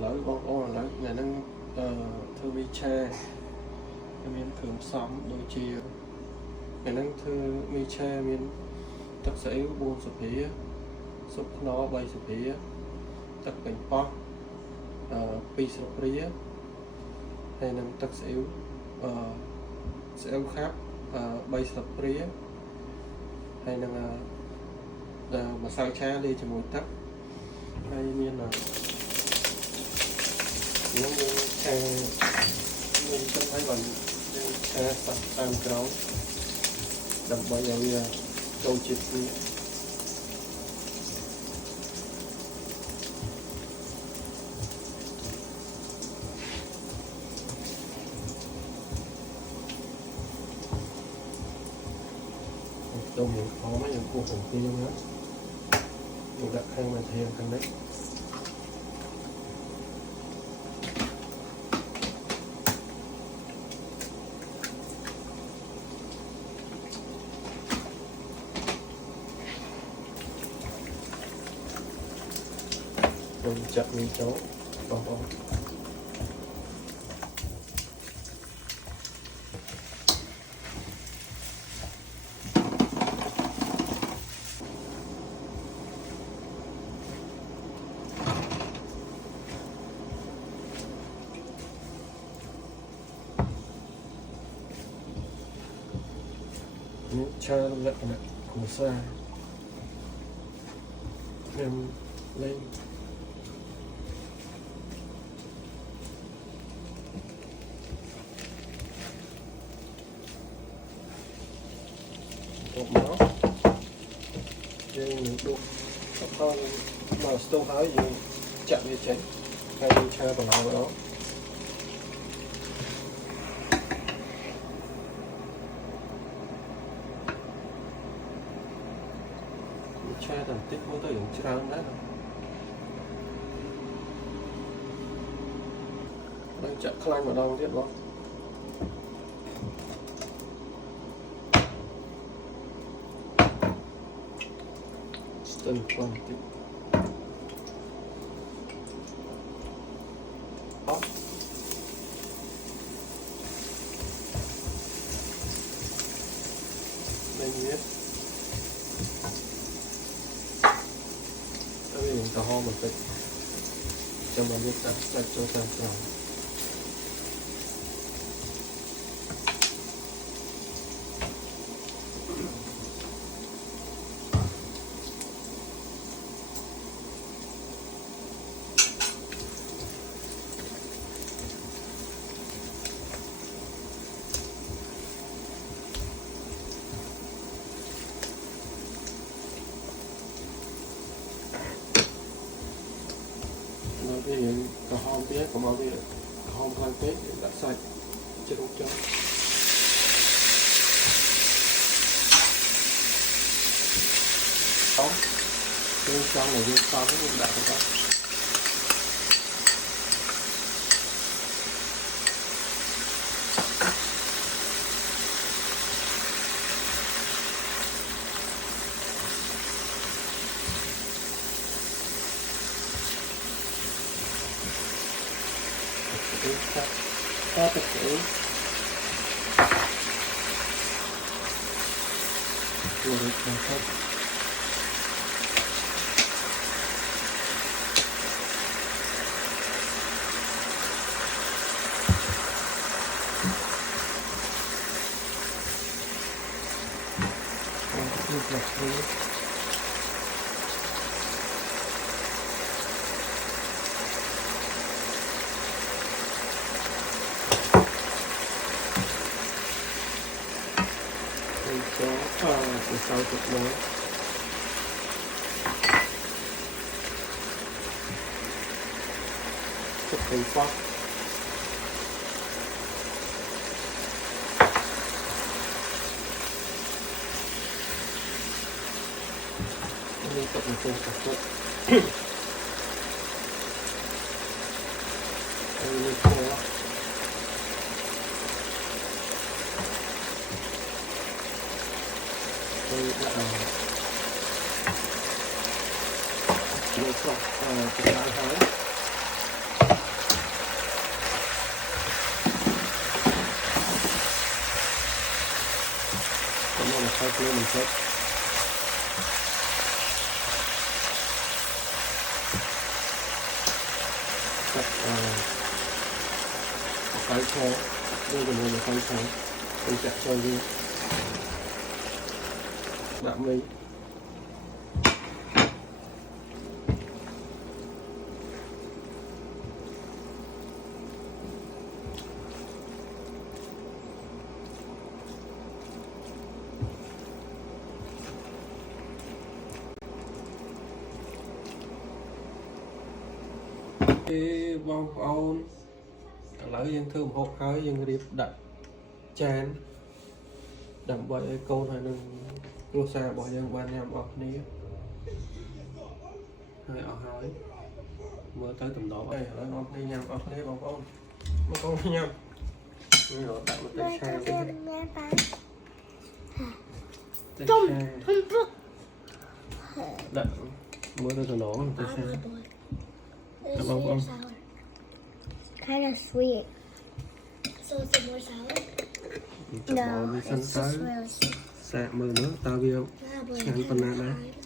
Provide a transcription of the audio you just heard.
lỡ con lỡ ngày năng thư vi che miền thường sống đôi chiều ngày năng thư vi che miền tất sẽ buông sụp hía sụp nó bay sụp hía tất cảnh po pi sụp hía hay năng tất sẽ khác bay sụp hía hay năng mà sao cha đi cho mùi tắt hay miền là những trang mình trong thấy bằng trang sắp tam kéo đập bao giờ câu chuyện đi đâu mình có mấy những cuộc khủng tiên nữa mình đặt khăn mà thêm khăn đấy mình chặt miếng chó bong bong cha lật này của xa em lên một máu nhưng đục các con mà stone hái gì chạm như thế hay cha còn nào đó cha tầm tích có tới những chiếc áo đấy đang chạm khăn vào đâu tiếp đó từng con tích đó đây biết mình tao ho một tí cho mà biết đặt cho ta vào thì cả hôm biết có bao nhiêu hôm hai tết đã sạch chứ không cho đó bên trong này bên sau nó cũng đã được đó ta thực sự vừa được thành công cho từ sau cực mới cực kỳ quá liên tục một trên cực cực liên tục Hãy subscribe cho kênh Ghiền Mì Gõ để không bỏ lỡ những video hấp dẫn. Đấy. Cái kho đây là một cái kho mình sẽ cho vô đạm mình cái bông ôn lấy dân thơm hộp hơi dân điệp đặt chén đậm bậy câu này đừng lô xa bỏ dân ban nhằm ọt ní hơi ọt hơi vừa tới tầm đó đây ở con đi nhằm ọt ní bông ôn một con đi nhằm như đó tạo một tay xa Trông không được. đậm vừa tới tầm đó một tay xa đậm bông ôn Kind of sweet. So is it more sour? No, It's just really sweet. Sẽ mưa nữa tao biết Yeah, but Ngắn it phần has nào đấy limes.